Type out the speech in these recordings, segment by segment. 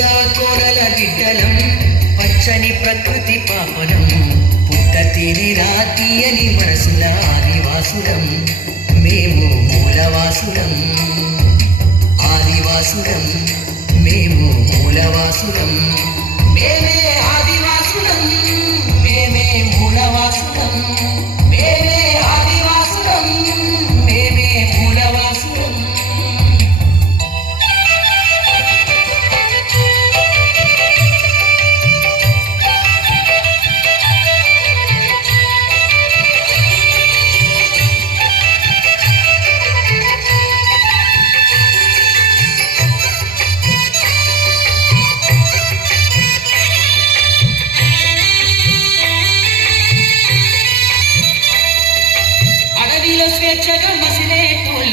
సుధా కోరల పచ్చని ప్రకృతి పాపనం. పుట్ట తిని రాతీయని మనసుల మేము మూలవాసులం మేము మేమే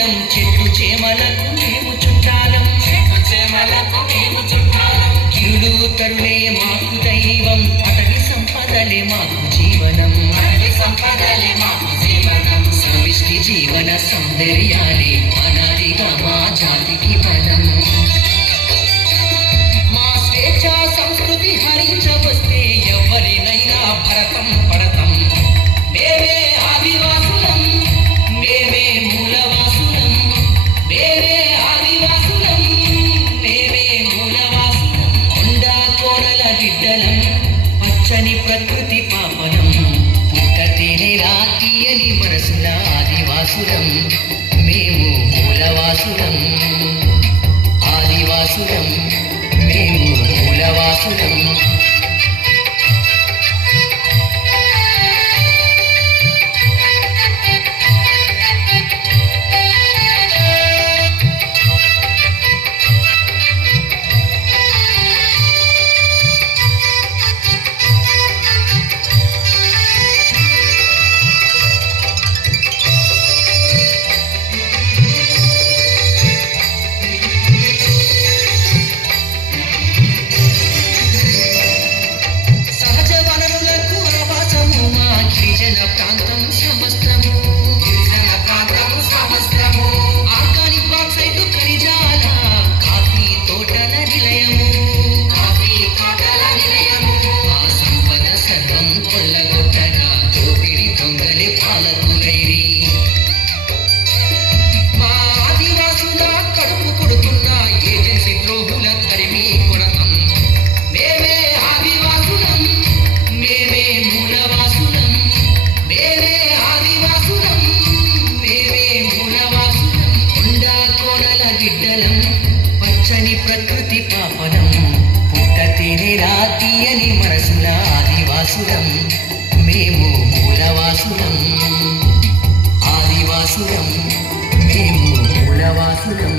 తోలం చెట్టు చేమలకు మేము చుట్టాలం. చెట్టు చేమలకు మేము చుట్టాలం. కీడు తరులే మాకు దైవం. అటవీ సంపదలే మాకు జీవనం. అటవీ సంపదలే మాకు జీవనం. సమిష్టి జీవన సౌందర్యాలే. అనాదిగా మా జాతికి బలం. బిడ్డలం పచ్చని ప్రకృతి పాపనం పుట్ట తేనెలా తీయని మనసుల ఆదివాసులం మేము మూలవాసులం ఆదివాసులం మేము మూలవాసులం తీయని మనసుల ఆదివాసులం మేము మూలవాసులం ఆదివాసులం మేము మూలవాసులం